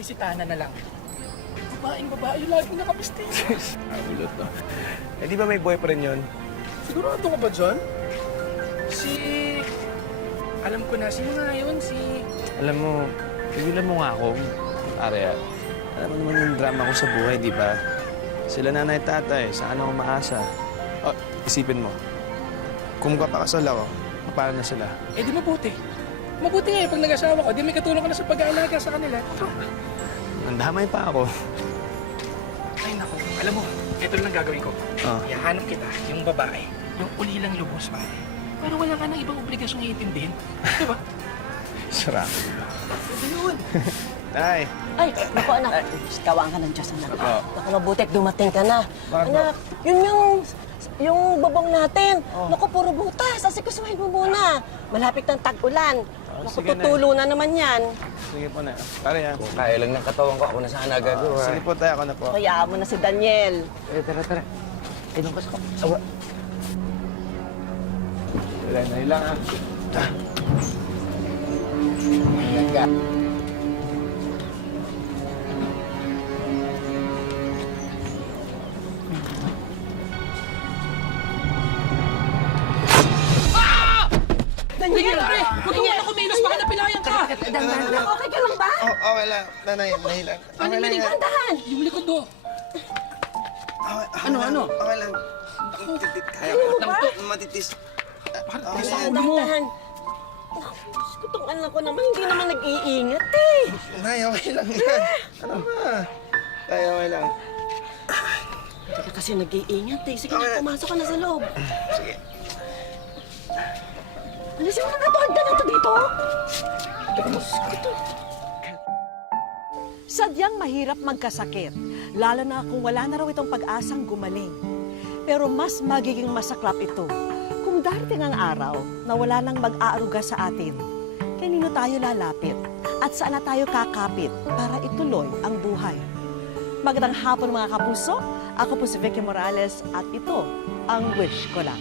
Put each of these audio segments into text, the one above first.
ay si Tana na lang. Babaeng babae, lagi nakapistis. Ulot to. Eh, di ba may boyfriend yun? Sigurado ka ba dyan? Alam ko na, sino nga yun? Alam mo, pigilan mo nga ako. Arya, alam mo naman yung drama ko sa buhay, di ba? Sila nanay tatay, saan ako maasa? Oh, isipin mo. Kung magpapakasal ako, paano na sila? Eh di mabuti. Mabuti nga pag nag-asawa ko, di may katulong ka na sa pag-aalaga sa kanila. Ang damay pa ako. Ay naku, alam mo, ito lang gagawin ko. Ihahanap kita, yung babae, yung ulilang lubos pa. Pero wala ka nang ibang obligasyong iintindihin. Di ba? Sarap. Ayun. Tay! Ay, naku anak, kawaan ka ng Diyos, anak. Opo. Naku, mabuti at dumating ka na. Bakit Anak, yun yung babong natin. Naku, puro butas. Asikasuhin mo muna. Malapit ng tag-ulan. Naku, sige na. tutulo na naman yan. Sige po na. Pare yan. Kaya lang ng katawan ko. Ako na sana gagawa. Sige po tayo, ako na po. Kaya mo na si Daniel. Tara. Ay, nung ko. Awa. Dahil lang ah. Ayan ka. Daniel, pare! Huwag ka muna kumilos, baka napilayan ka! Daniel, okay ka lang ba? Oh, okay lang. Nanay, nahilang. Ano yung manig? Dahan! Yung likod mo. Ano? Okay lang. Kaya ko lang to. Matitis. Bakit Okay sa lang. ulo mo? Dahan! Diyos ko, tong anak ko naman, hindi naman nag-iingat eh. Nay, okay lang yan. Ano ba? Tay, okay lang. Hindi ka kasi nag-iingat eh. Sige na, pumasok ka na sa loob. Sige. Alisin mo na natuhan ka na ito dito. Sadyang mahirap magkasakit, lalo na kung wala na raw itong pag-asang gumaling. Pero mas magiging masaklap ito kung darating ang araw na wala nang mag-aaruga sa atin. Kanino tayo lalapit at saan na tayo kakapit para ituloy ang buhay. Magandang hapon mga kapuso, ako po si Vicky Morales at ito ang Wish Ko Lang.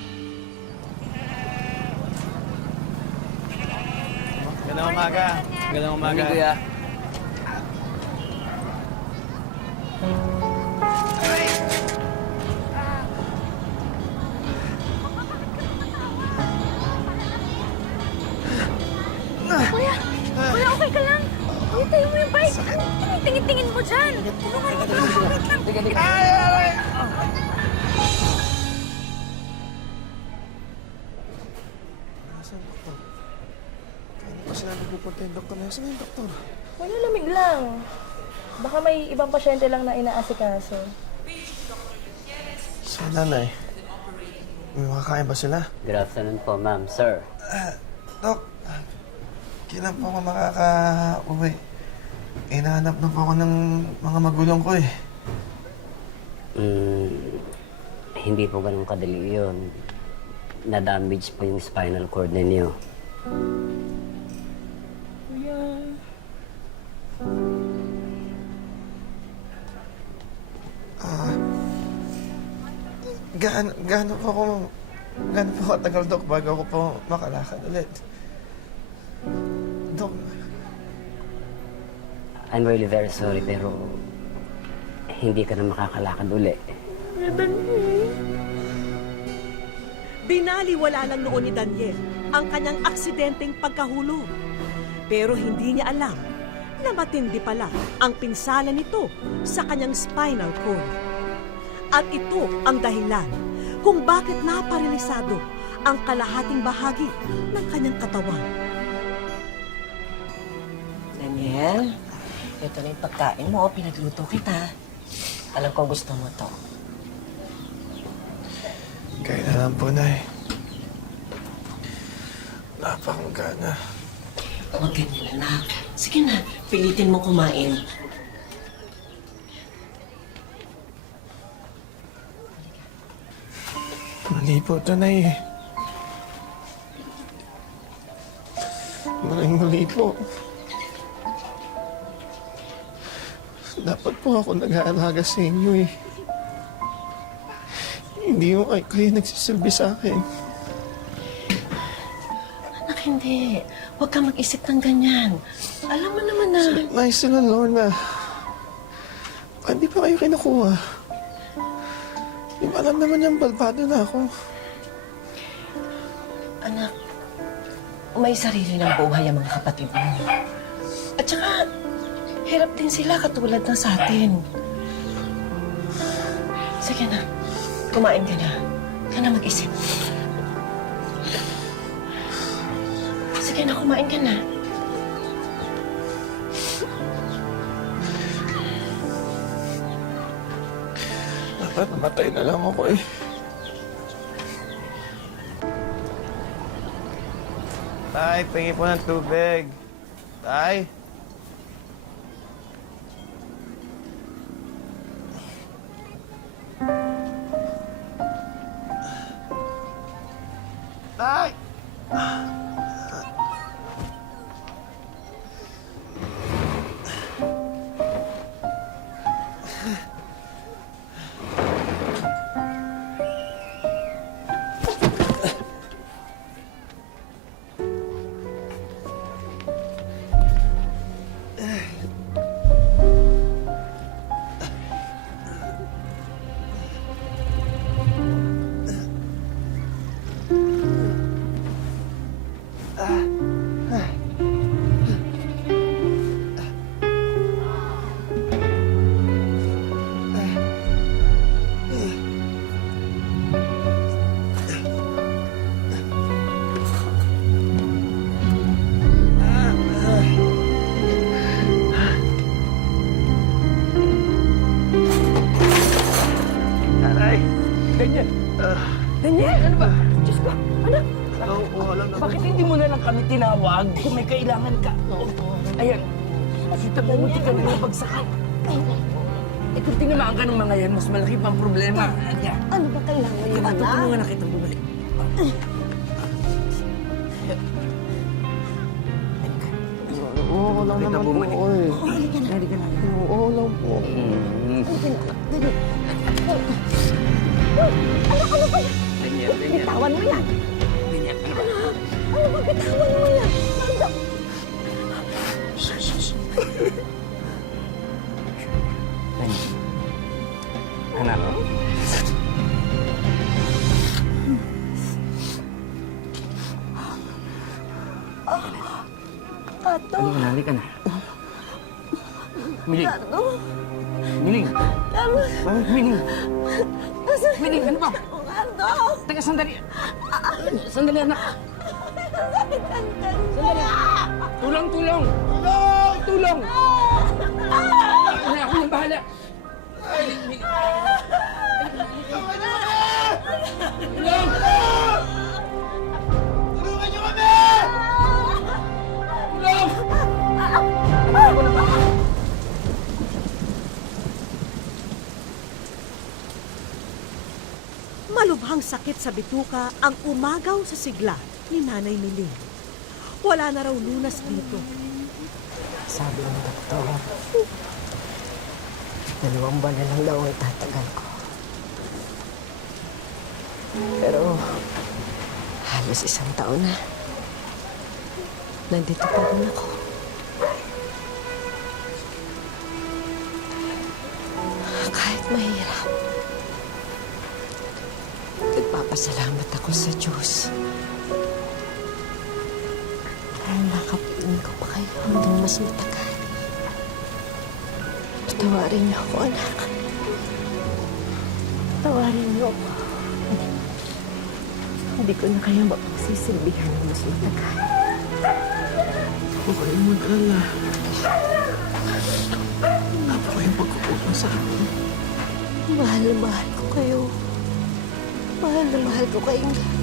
Gandang umaga. Gandang umaga. Hindi, kuya. Kuya, okay ka lang? Kuya, tayo mo yung bike. Tingin-tingin mo dyan. Tulungan mo, wait lang. Nasaan doktor? Kaya pa sila nagpupunta yung doktor. Nasaan yung doktor? Wala, lamig lang. Baka may ibang pasyente lang na inaasikaso. Si nanay. May makakain ba sila? Good afternoon po, ma'am. Sir, Dok, kailan po ako makaka-uwi? Hinahanap na po ako ng mga magulang ko eh. hindi po ganun kadali yun. Na-damage po yung spinal cord ninyo. Kuya. Gaano po katagal, Dok, bago ako po makalakad ulit? Dok, I'm really very sorry, pero hindi ka na makakalakad uli. Binaliwala lang noon ni Daniel ang kanyang aksidenteng pagkahulog. Pero hindi niya alam na matindi pala ang pinsala nito sa kanyang spinal cord. At ito ang dahilan kung bakit naparalisado ang kalahating bahagi ng kanyang katawan. Daniel, ito na yung pagkain mo. Pinagluto kita. Alam ko gusto mo to. kaya na lang po, Nay. Napakagana. Huwag ganyan, anak. Sige na, pilitin mo kumain. Mali po ito, Nay. Mali po. Dapat po ako nag-aalaga sa inyo eh. Hindi mo kayo nagsisilbi sa akin. Anak, hindi. Huwag ka mag-isip ng ganyan. Alam mo naman na na. Nice na, Lorna. Hindi pa kayo kinukuha. Di ba alam naman yung balbado na ako? Anak, may sarili ng buhay ang mga kapatid mo. At saka, hirap din sila katulad ng sa atin. Sige na, kumain ka na. Ka na mag-isip. Sige na, kumain ka na. Dapat namatay na lang ako eh. Tay, tingin po ng tubig. Tay? Tay! Daniel, ano ba? Diyos ko, anak. Nauuha lang naman. Bakit hindi mo na lang kami tinawag kung may kailangan ka? Ayan, kita mo, munti ka na nabagsakan. Eh kung tinamaan ka ng mga yan, mas malaki pang problema. Ayan. Ano ba kailangan niyo, Kaya anak? tutulungan na kitang bumalik. Oo lang Kita naman po bumalik. eh. Halika na. Oo lang po. Daniel, Daniel. Bitawan mo yan. Daniel, ano ba? Ano ba, bitawan mo yan? Daniel. Anak. Tato, Halika na. Miling. tato. Miling. Miling. Miling, ano ba? Tato. Teka, sandali. Sandali, anak. Sandali. Tulong, tulong. Tulong. Ako yung bahala. Miling, miling. Tulong. Tulungan niyo kami! Tulong! Ako na ba? Malubhang sakit sa bituka ang umagaw sa sigla ni Nanay Miling. Wala na raw lunas dito. Sabi ng doktor, 2 buwan na lang daw ang itatagal ko. Pero halos 1 taon na. Nandito pa rin ako. Kahit mahirap, nagpapasalamat ako sa Diyos. Dahil nakapiling ko pa kayo hanggang mas matagal. Patawarin niyo ako, anak. Patawarin niyo ako. Hindi ko na kayo mapagsisilbihan ng mas matagal. Huwag kayong mag-alala. Dapat kayong pagkukulang sa akin. Mahal na mahal ko kayo. Mahal na mahal ko kayong lahat.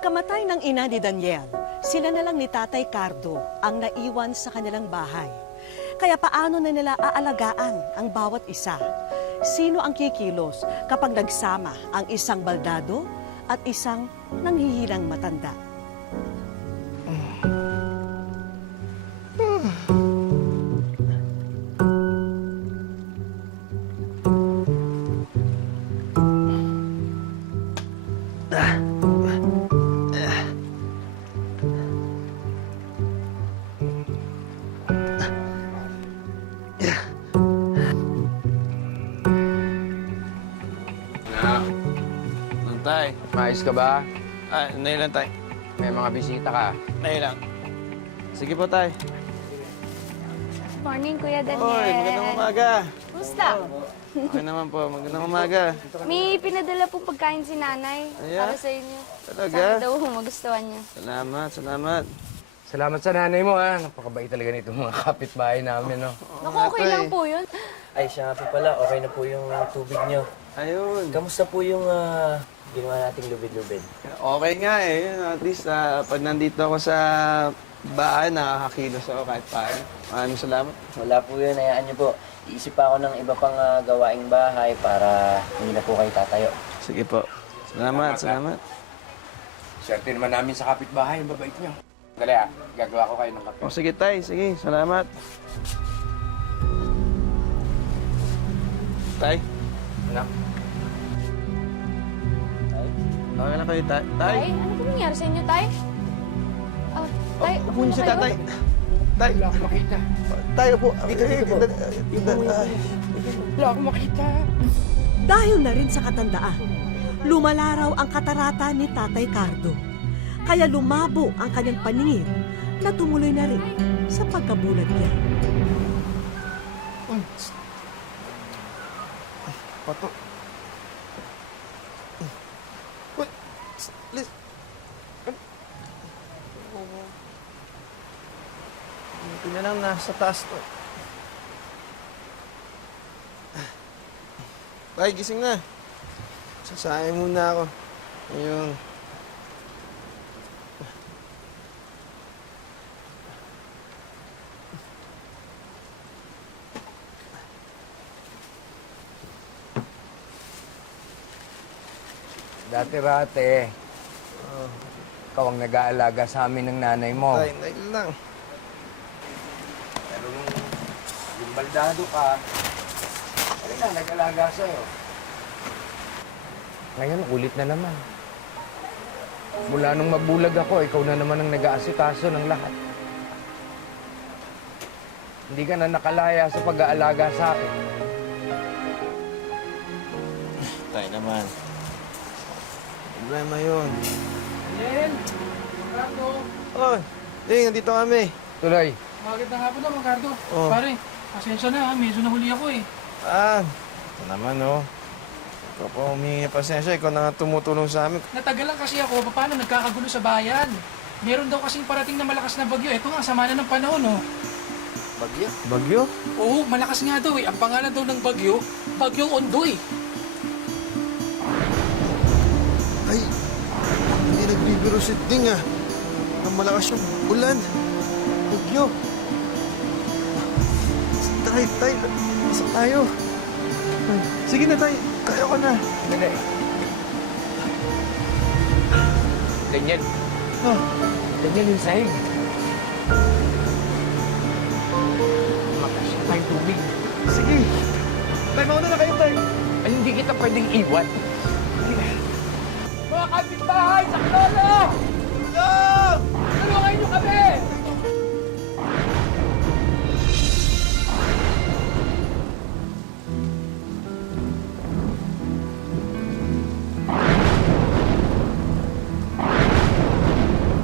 pagkamatay ng ina ni Daniel, sila na lang ni Tatay Cardo ang naiwan sa kanilang bahay. Kaya paano na nila aalagaan ang bawat isa? Sino ang kikilos kapag nagsama ang isang baldado at isang nanghihilang matanda? Tay. Maayos ka ba? Nailan, tay. May mga bisita ka. Nailan. Sige po, tay. Morning, Kuya Daniel. Oy, magandang umaga. Kumusta? Okay naman po, magandang umaga. May pinadala pong pagkain si nanay Ayan. para sa inyo. Talaga? Sana daw magustuhan niyo. Salamat, salamat. Salamat sa nanay mo, ha. Napakabait talaga nito mga kapitbahay namin, no? Naku, okay lang po yun. Ay, siya nga po pala. Okay na po yung tubig nyo. Ayun. Kamusta po yung ginawa nating lubid-lubid? Okay nga eh. Yun, at least pag nandito ako sa bahay, nakakakilos ako kahit paano. Maraming salamat. Wala po yun. Hayaan nyo po. Iisip pa ako ng iba pang gawaing bahay para hindi na po kayo tatayo. Sige po. Salamat, salamat. Swerte naman namin sa kapitbahay. Mabait nyo. Dali, ha. Gagawa ko kayo ng kape. O sige, tay. Sige, salamat. Tay. Anak. Okay na kayo, tay. Tay. Tay, ano po nangyari sa inyo, Tay? Tay, Upo niyo si kayo? tatay. Tay. Wala akong makita. Tayo po. Dito po. Wala akong makita. Dahil na rin sa katandaan, lumalaraw ang katarata ni Tatay Cardo. Kaya lumabo ang kanyang paningin na tumuloy na rin sa pagkabulag niya. Pato. Uy. Liz. Hindi na lang nasa taas to. Tay, gising na. Sasayang muna ako. Ayun. Dati-rate, ikaw ang nag-aalaga sa amin ng nanay mo. Tay, lang. Pero nung yung baldado ka, ano na, nag-alaga sa'yo. Ngayon, ulit na naman. Mula nung mabulag ako, ikaw na naman ang nag-aasikaso ng lahat. Hindi ka na nakalaya sa pag-aalaga sa akin. Tay naman. Problema yun. Daniel! Ricardo! Oh, nandito kami. Tuloy, Magandang hapon na, Ricardo. Oh. Pare, pasensya na ha. Medyo nahuli ako eh. Ito naman, oh. Ikaw pa humingi ng pasensya. Ikaw na nga tumutulong sa amin. Natagal lang kasi ako. Paano nagkakagulo sa bayan? Meron daw kasing parating na malakas na bagyo. Ito nga, sama na ng panahon, oh. Bagyo? Bagyo? Oo, malakas nga daw eh. Ang pangalan daw ng bagyo, Bagyong Ondoy. Ay, hindi nagbibiro si Ding, ah. Ang malakas yung ulan. Bagyo. Tay, nasa tayo. Sige na, tay. Kaya ko na. dali. Daniel. Oh, Daniel, yung sahig. Makasya tayong tubig. sige. Tay, mauna na kayo, tay. Ay, hindi kita pwedeng iwan. Mga kapitbahay sa Klolo! Tulong! Tulungan niyo kami!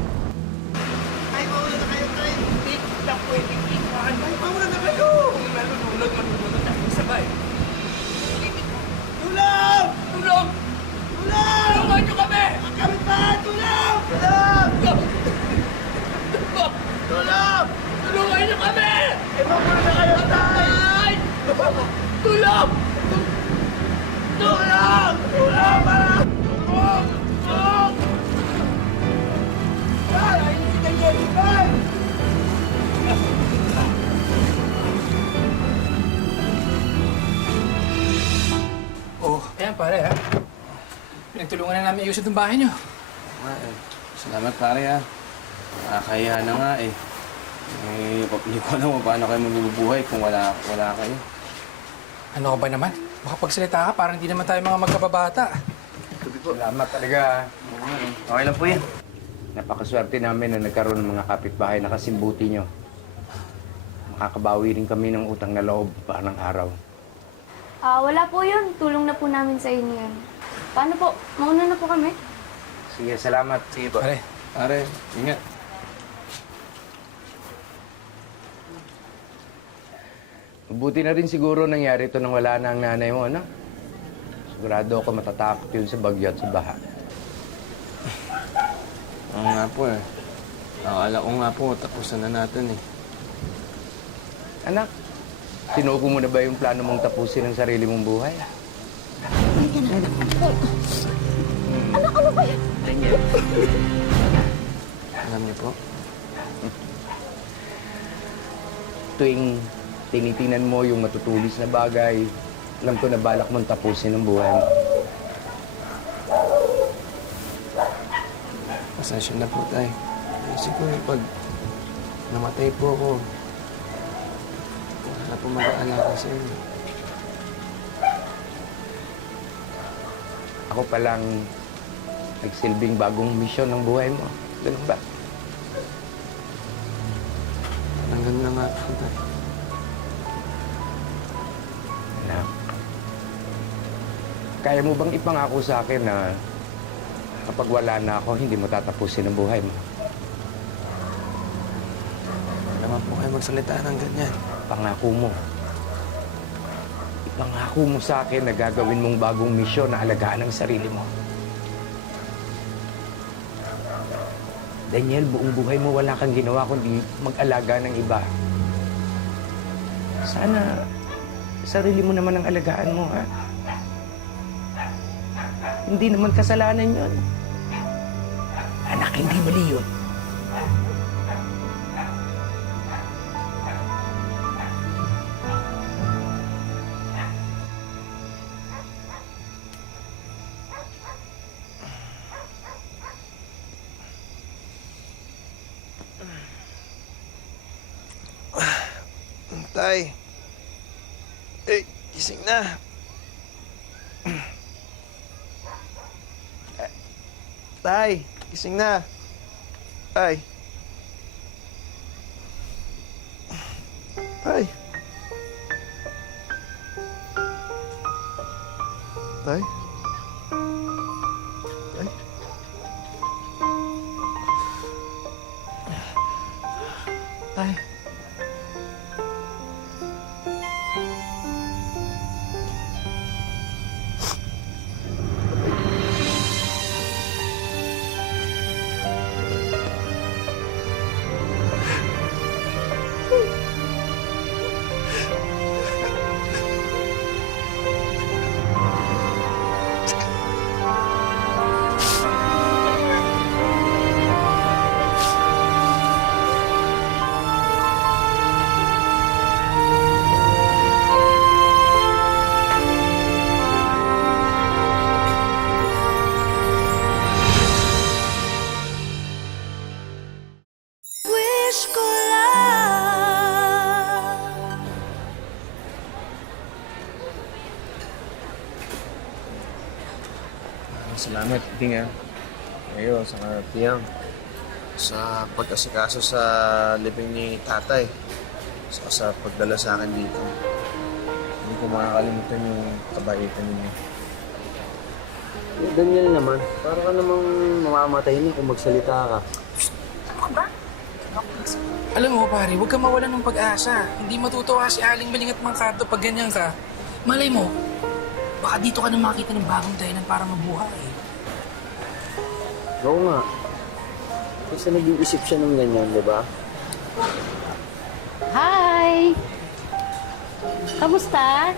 Tay, mauna na kayo, tay. Hindi na pwedeng iwan. Tay, mauna na kayo. Kung nalulunod tayo sabay. Tulong! Tulong! Tulong! Tulungan niyo kami! Kami pa! Tulong! Tulong! Tulong! Tulungan niyo kami! Eh, mauna na kayo, tay! Tulong! Tulong! Tulong! Tulong! Tulong! pare, ha? Pinagtulungan na namin ayusin itong bahay niyo. Salamat pare ha. Nakakahiya na nga eh. Hindi ko alam kung paano kayo mabubuhay kung wala kayo. Ano ka ba naman? Makapagsalita ka, parang hindi naman tayo mga magkababata. Salamat talaga. Okay lang po yan. Napakaswerte namin na nagkaroon ng mga kapitbahay na kasimbuti nyo. Makakabawi rin kami ng utang na loob parang araw. Wala po yun. Tulong na po namin sa inyo yan. Paano po? Mauna na po kami? Sige, salamat. Sige po. Pare, Pare, ingat. Mabuti na rin siguro nangyari ito nang wala na ang nanay mo, ano? Sigurado ako matatakot yun sa bagyo at sa baha. Oo nga po eh. Akala ko nga po, tapusan na natin eh. Anak, sinuko mo na ba yung plano mong tapusin ang sarili mong buhay? Alam niyo po, Tuwing tinitingnan mo yung matutulis na bagay, alam ko na balak mong tapusin ang buhay mo. pasensya na po tayo. Kasi po pag namatay po ako, wala na po mag-aalala sa inyo. Ako palang nagsilbing bagong misyon ng buhay mo. Ganun ba? Hanggang na nga po tayo. Anak, kaya mo bang ipangako sa akin na kapag wala na ako, hindi mo tatapusin ang buhay mo? Wala naman po kayo magsalita ng ganyan. Pangako mo. Ipangako mo sa akin na gagawin mong bagong misyon na alagaan ang sarili mo. Daniel, buong buhay mo wala kang ginawa kundi mag-alaga ng iba. Sana sarili mo naman ang alagaan mo, ha? Hindi naman kasalanan yun. Anak, hindi mali yun. Tay! Eh, gising na! Tay! Gising na! Tay! Tay! Tay? Tay? Tay? Wish ko lang. Salamat, Ting, ha. Kayo, saka Tiyang. Sa pag-asikaso sa libing ni tatay. Saka sa pagdala sa akin dito. Hindi ko makakalimutan yung kabaitan ninyo. Daniel naman, para ka namang mamamatay niya kung magsalita ka. Alam mo, pare, huwag kang mawalan ng pag-asa. Hindi matutuwa si Aling Beling at Mangkardo pag ganyan ka. Malay mo, baka dito ka na makita ng bagong dahilan para mabuhay. Oo nga. Kasi nag-iisip siya ng ganyan, di ba? Hi! Kamusta?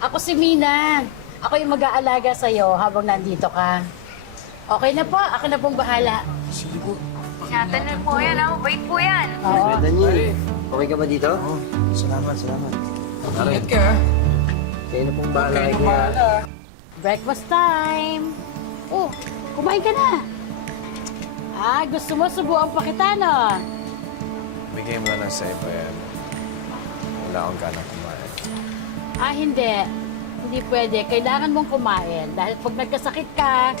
Ako si Mina. Ako yung mag-aalaga sa'yo habang nandito ka. Okay na po, ako na pong bahala. Sige po. Ingatan na po yan, ha? Mabait po yan. Oo. Daniel, okay ka ba dito? Oo, salamat. Ingat ka, ha? Kayo na pong Huwag bahala kayo kay nang Kuya. bahala. Breakfast time! Oh, kumain ka na! Gusto mo subuan pa kita, no? Bigay mo na lang sa iba yan. Wala akong ganang kumain. Hindi. Hindi pwede. Kailangan mong kumain. Dahil pag nagkasakit ka,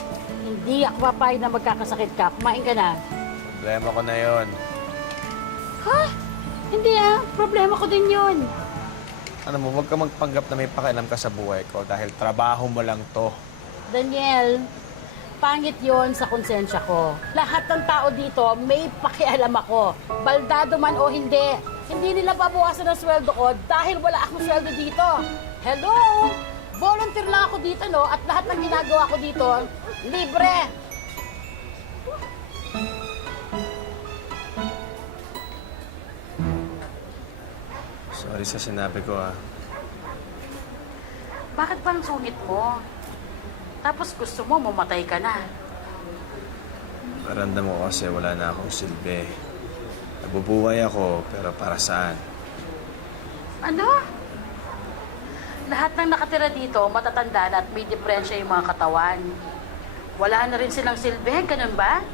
hindi ako papayag na magkakasakit ka. Kumain ka na. Problema ko na yon. Ha? Hindi problema ko din yun. Ano mo, huwag ka magpanggap na may pakialam ka sa buhay ko dahil trabaho mo lang to. Daniel, pangit yon sa konsensya ko. Lahat ng tao dito, may pakialam ako. Baldado man o hindi. Hindi nila babawasan ang sweldo ko dahil wala akong sweldo dito. Hello? Volunteer lang ako dito, no? At lahat ng ginagawa ko dito, libre. Sorry sa sinabi ko, Bakit bang sungit mo? Tapos gusto mo, mamatay ka na. Paramdam ko kasi wala na akong silbi. Nabubuhay ako, pero para saan? Ano? Lahat ng nakatira dito, matatanda na at may depresya yung mga katawan. Wala na rin silang silbi, ganun ba?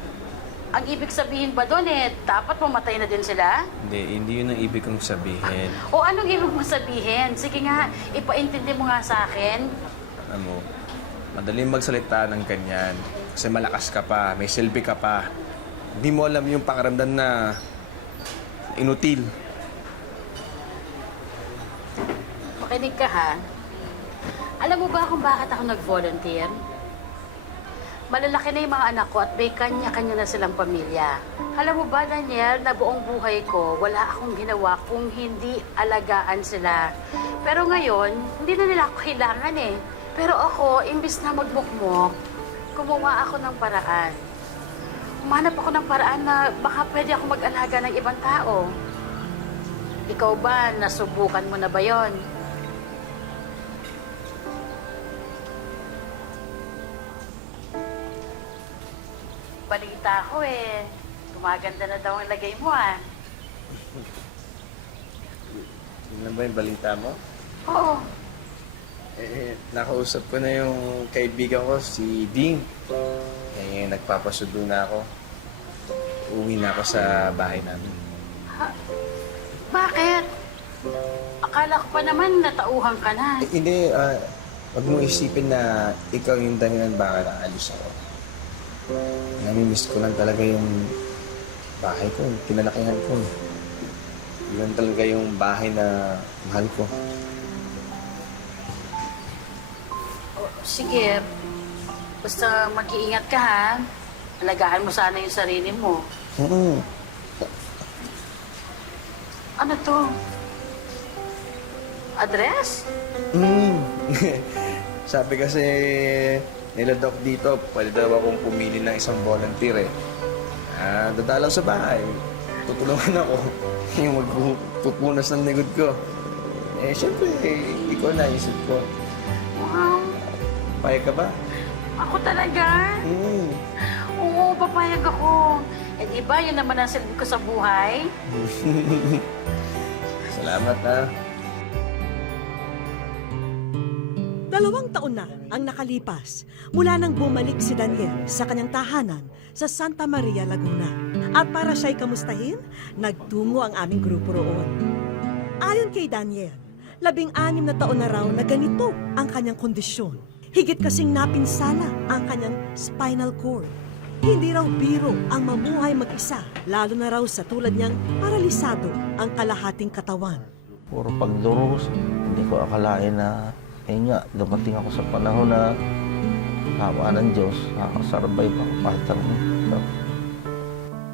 Ang ibig sabihin ba doon dapat mamatay na din sila? Hindi yun ang ibig kong sabihin. O anong ibig mong sabihin? Sige nga, ipaintindi mo nga sa akin. Alam mo, madaling magsalita ng ganyan. Kasi malakas ka pa, may silbi ka pa. Hindi mo alam yung pakiramdam na inutil. Makinig ka ha. Alam mo ba kung bakit ako nag-volunteer? Malalaki na yung mga anak ko at may kanya-kanya na silang pamilya. Alam mo ba, Daniel, na buong buhay ko, wala akong ginawa kung hindi alagaan sila. Pero ngayon, hindi na nila ako kailangan Pero ako, imbis na magmukmok, gumawa ako ng paraan. Umanap ako ng paraan na baka pwede ako mag-alaga ng ibang tao. Ikaw ba, nasubukan mo na ba yon? Balita ko gumaganda na daw ang lagay mo Yun lang ba yung balita mo? Oo. Nakausap ko na yung kaibigan ko, si Ding. Nagpapasudo na ako. Uwi na ako sa bahay namin. Bakit? Akala ko pa naman natauhan ka na. Hindi, wag mo isipin na ikaw yung dahilan bakit aalis ako. Namimiss ko lang talaga yung bahay ko, yung kinalakihan ko. Yun talaga yung bahay na mahal ko. Sige, basta mag-iingat ka ha. Alagaan mo sana yung sarili mo. Ano to? Address? Sabi kasi nila Doc dito, pwede daw akong pumili ng isang volunteer dadalaw sa bahay. Tutulungan ako. Yung magpupunas ng negod ko. Siyempre, ikaw na isip ko. Wow. Payag ka ba? Ako talaga? Oo, papayag ako. Diba, yun naman ang silbi ko sa buhay. Salamat ha. 2 taon na ang nakalipas mula nang bumalik si Daniel sa kanyang tahanan sa Santa Maria, Laguna. At para siya'y kamustahin, nagtungo ang aming grupo roon. Ayon kay Daniel, 16 na taon na raw na ganito ang kanyang kondisyon. Higit kasing napinsala ang kanyang spinal cord. Hindi raw biro ang mamuhay mag-isa, lalo na raw sa tulad niyang paralisado ang kalahating katawan. Puro pagdurusa. Hindi ko akalain na dumating ako sa panahon na hawa ng Diyos, nakasarvive ako kahit anong.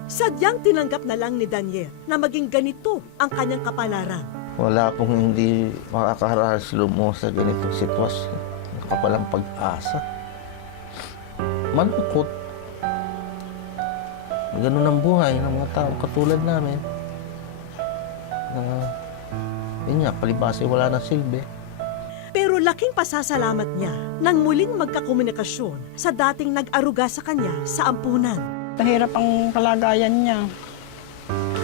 Sadyang tinanggap na lang ni Daniel na maging ganito ang kanyang kapalaran. Wala pong hindi makakaharaslo mo sa ganitong sitwasyon. Nakapalang pag-asa. Malungkot. Ganun ang buhay ng mga tao katulad namin. Palibasa wala na silbi. Pero laking pasasalamat niya nang muling magkakomunikasyon sa dating nag-aruga sa kanya sa ampunan. Mahirap ang kalagayan niya.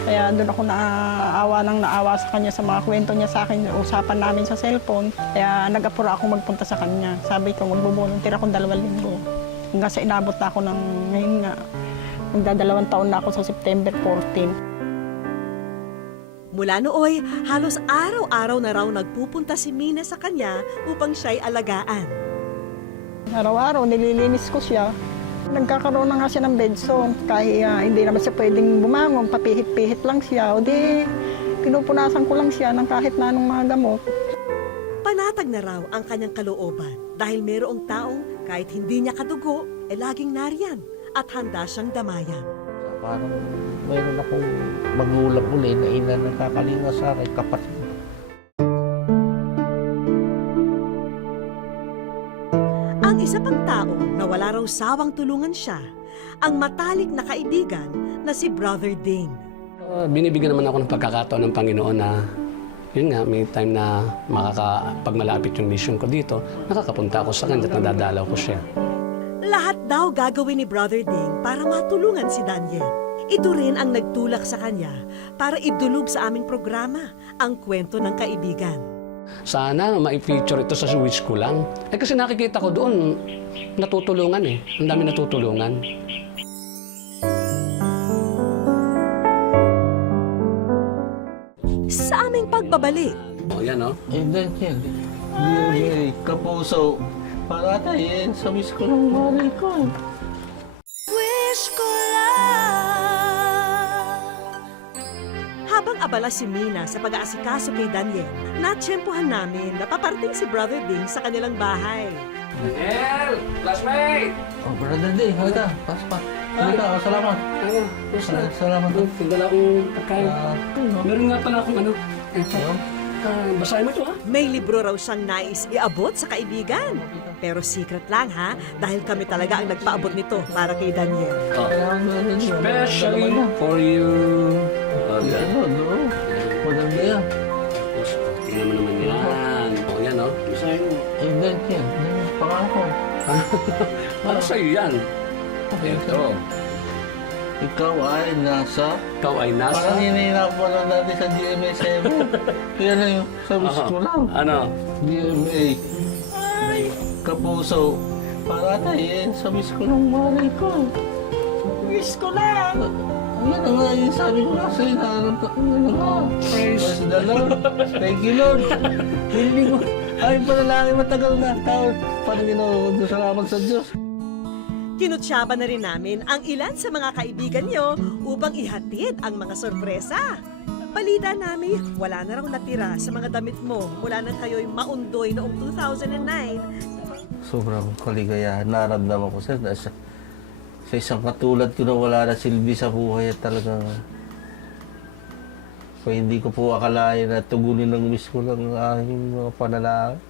Kaya doon ako naawa sa kanya sa mga kwento niya sa akin, usapan namin sa cellphone. Kaya nag-apura ako magpunta sa kanya. Sabi ko, magbo-volunteer akong 2 linggo. Hanggang sa inabot na ako ng ngayon nga. Magdadalawang taon na ako sa September 14. Mula nooy, halos araw-araw na raw nagpupunta si Mina sa kanya upang siya'y alagaan. Araw-araw, nililinis ko siya. Nagkakaroon na nga siya ng bedsore. Kahit hindi naman siya pwedeng bumangon, papihit-pihit lang siya. O di, pinupunasan ko lang siya ng kahit na anong mga gamot. Panatag na raw ang kanyang kalooban dahil mayroong taong kahit hindi niya kadugo, laging nariyan at handa siyang damayan. Parang mayroon akong magulang uli na ina nagkakalinga sa akin, kapatid. Ang isa pang tao na wala raw sawang tulungan siya, ang matalik na kaibigan na si Brother Ding. Binibigyan naman ako ng pagkakataon ng Panginoon na yun nga, may time na pag malapit yung mission ko dito, nakakapunta ako sa kanya at nadadalaw ko siya. Lahat daw gagawin ni Brother Ding para matulungan si Daniel. Ito rin ang nagtulak sa kanya para idulog sa aming programa ang kwento ng kaibigan. Sana ma-feature ito sa Wish ko lang. Kasi nakikita ko doon, natutulungan eh. Ang dami natutulungan. Sa aming pagbabalik. O yan o. Daniel, may kapuso. Para tayo sa wish ko ng mali ko. Wish ko lang. Habang abala si Mina sa pag-aasikaso kay Daniel, natsyempohan namin na paparating si Brother Ding sa kanilang bahay. Daniel! Classmate! Oh, brother Day, halika. Pas pa. Halika, salamat. Salamat. Tinggal akong pagkain. Meron nga pala akong ito. Basahin mo ito ha? May libro raw siyang nais iabot sa kaibigan. Pero secret lang ha, dahil kami talaga ang nagpaabot nito para kay Daniel. Especially for you. Maganda yan. Tingnan mo naman yan. O yan o. Basahin mo. Daniel, pangako. Para sa'yo yan. Ito. Ikaw ay nasa... Ikaw ay nasa... Parang hinihirap mo lang dati sa GMA7. Kaya na yung sa wish ko lang. Ano? GMA. Kapuso. Para tayo sa wish ko ng mali ko. Wish ko lang! Yan na nga yung sabi ko nga sa'yo. Yan na nga. Praise the Lord. Thank you, Lord. Hindi ko... Ay, panalangin matagal na. Parang ginawa. Salamat sa Diyos. Kinutsyaba na rin namin ang ilan sa mga kaibigan nyo upang ihatid ang mga sorpresa. Balita namin, wala na raw natira sa mga damit mo mula nang kayo'y maundoy noong 2009. Sobrang kaligayahan. Naramdaman ko sir, sa isang katulad ko na wala na silbi sa buhay at talagang hindi ko po akalain na tugunin ng wish ko lang ang aking mga panalangin.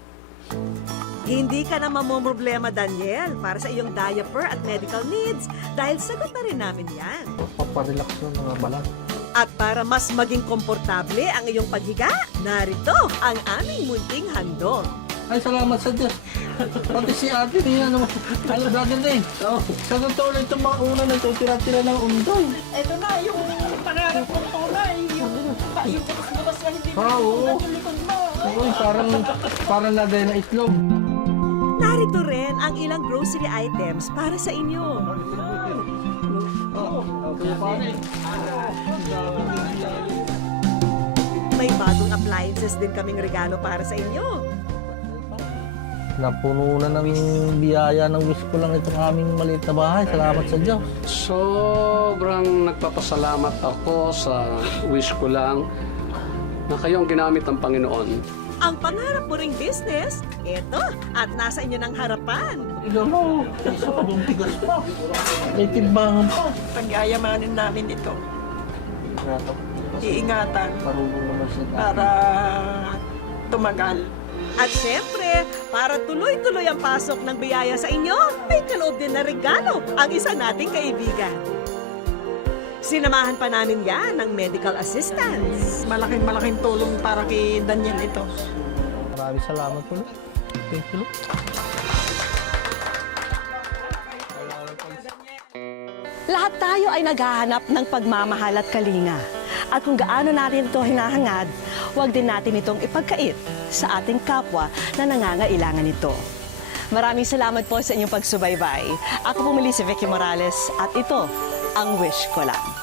Hindi ka na mamomroblema, Daniel, para sa iyong diaper at medical needs dahil sagot na rin namin yan. Paparelax ng mga balat. At para mas maging komportable ang iyong paghiga, narito ang aming munting handog. Ay, salamat sa Diyos. Pati si ate niya, ano, brother Day. Sa totoo na itong mga una na ito, tira-tira ng undoy. Ito na yung pangarap kong tunay. Yung bukas-bukas na hindi Oo. Uy, parang lagay na itlog. Narito rin ang ilang grocery items para sa inyo. May bagong appliances din kaming regalo para sa inyo. Napuno na ng biyaya ng wish ko lang itong aming maliit na bahay. Salamat sa Diyos. Sobrang nagpapasalamat ako sa wish ko lang na kayo ang ginamit ng Panginoon. Ang pangarap mo ring business, eto, at nasa inyo ng harapan. Tignan mo, isa pa bang tigas pa. May timbangan pa. Pagyayamanin namin ito. Iingatan Marunong naman siya. para tumagal. At syempre, para tuloy-tuloy ang pasok ng biyaya sa inyo, may kaloob din na regalo ang isa nating kaibigan. Sinamahan pa namin yan ng medical assistance. Malaking tulong para kay Daniel ito. Maraming salamat po. Thank you. Lahat tayo ay naghahanap ng pagmamahal at kalinga. At kung gaano natin ito hinahangad, huwag din natin itong ipagkait sa ating kapwa na nangangailangan nito. Maraming salamat po sa inyong pagsubaybay. Ako po muli si Vicky Morales at ito ang Wish Ko Lang.